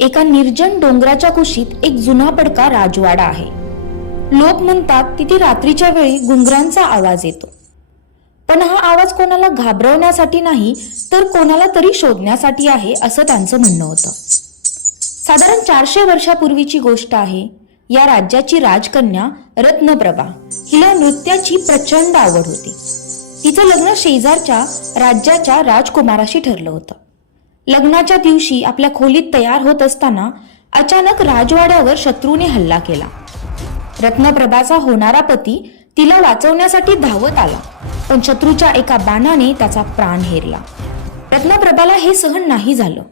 एका निर्जन डोंगराच्या कुशीत एक जुना पडका राजवाडा आहे. लोक म्हणतात तिथे रात्रीच्या वेळी गुंगरांचा आवाज येतो. पण हा आवाज कोणाला घाबरवण्यासाठी नाही तर कोणाला तरी शोधण्यासाठी आहे असं त्यांचं म्हणणं होतं. साधारण चारशे वर्षापूर्वीची गोष्ट आहे या राज्याची राजकन्या रत्नप्रभा. हिला नृत्याची प्रचंड आवड होती. तिचं लग्न शेजारच्या राज्याच्या राजकुमाराशी ठरलं होतं. लग्नाच्या दिवशी आपल्या खोलीत तयार होत असताना अचानक राजवाड्यावर शत्रूने हल्ला केला. रत्नप्रभाचा होणारा पती तिला वाचवण्यासाठी धावत आला पण शत्रूच्या एका बाणाने त्याचा प्राण हेरला. रत्नप्रभाला हे सहन नाही झालं.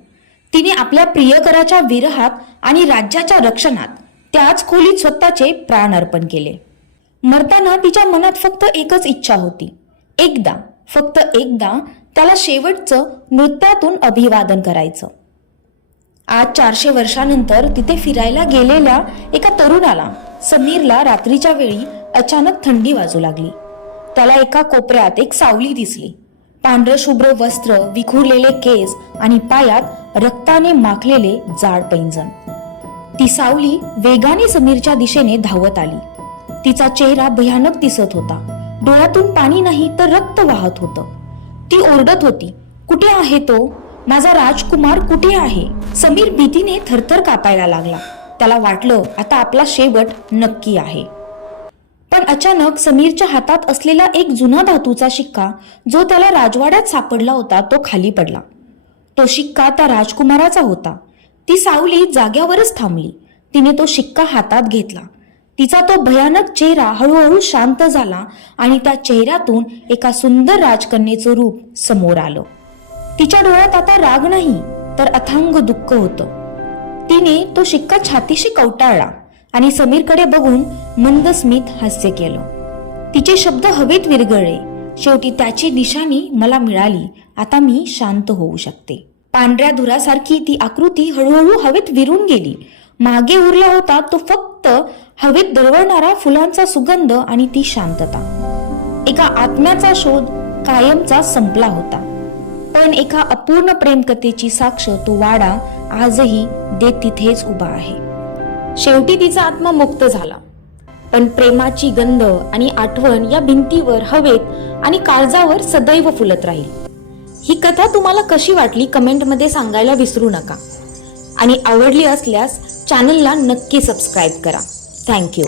तिने आपल्या प्रियकराच्या विरहात आणि राज्याच्या रक्षणात त्याच खोलीत स्वतःचे प्राण अर्पण केले. मरताना तिच्या मनात फक्त एकच इच्छा होती. एकदा फक्त एकदा त्याला शेवटचं नृत्यातून अभिवादन करायचं. आज चारशे वर्षानंतर तिथे फिरायला गेलेल्या एका तरुणाला समीरला रात्रीच्या वेळी अचानक थंडी वाजू लागली. त्याला एका कोपऱ्यात एक सावली दिसली. पांढरं शुभ्र वस्त्र विखुरलेले केस आणि पायात रक्ताने माखलेले जाड पैंजण. ती सावली वेगाने समीरच्या दिशेने धावत आली. तिचा चेहरा भयानक दिसत होता. डोळ्यातून पाणी नाही तर रक्त वाहत होतं. ती ओरडत होती कुठे आहे तो? माझा राजकुमार कुठे आहे? समीर भीतीने थरथर कापायला लागला. त्याला वाटलं आता आपला शेवट नक्की आहे. पण अचानक समीरच्या हातात असलेला एक जुना धातूचा शिक्का जो त्याला राजवाड्यात सापडला होता तो खाली पडला. तो शिक्का त्या राजकुमाराचा होता. ती सावली जाग्यावरच थांबली. तिने तो शिक्का हातात घेतला. तिचा तो भयानक चेहरा हळूहळू शांत झाला आणि त्या चेहऱ्यातून एका सुंदर राजकन्येचं रूप समोर आलं. तिच्या डोळ्यात आता राग नाही तर अथांग दुःख होतं. तिने तो शिक्का छातीशी कवटाळला आणि समीरकडे बघून मंद स्मित हास्य केलं. तिचे शब्द हवेत विरघळले. शेवटी त्याची निशाणी मला मिळाली. आता मी शांत होऊ शकते. पांढऱ्या धुरासारखी ती आकृती हळूहळू हवेत विरून गेली. मागे उरला होता तो फक्त फक्त हवेत दरवळणारा फुलांचा सुगंध आणि ती शांतता. एका आत्म्याचा शोध कायमचा संपला होता. पण एका अपूर्ण प्रेमकथेची साक्ष तो वाडा आजही देत तिथेच उभा आहे. शेवटी तिचा आत्मा मुक्त झाला. पण प्रेमाची गंध आणि आठवण या भिंतीवर हवेत आणि काळजावर सदैव फुलत राहील. ही कथा तुम्हाला कशी वाटली कमेंटमध्ये सांगायला विसरू नका. आणि आवडली असल्यास चॅनलला नक्की सबस्क्राईब करा. थँक्यू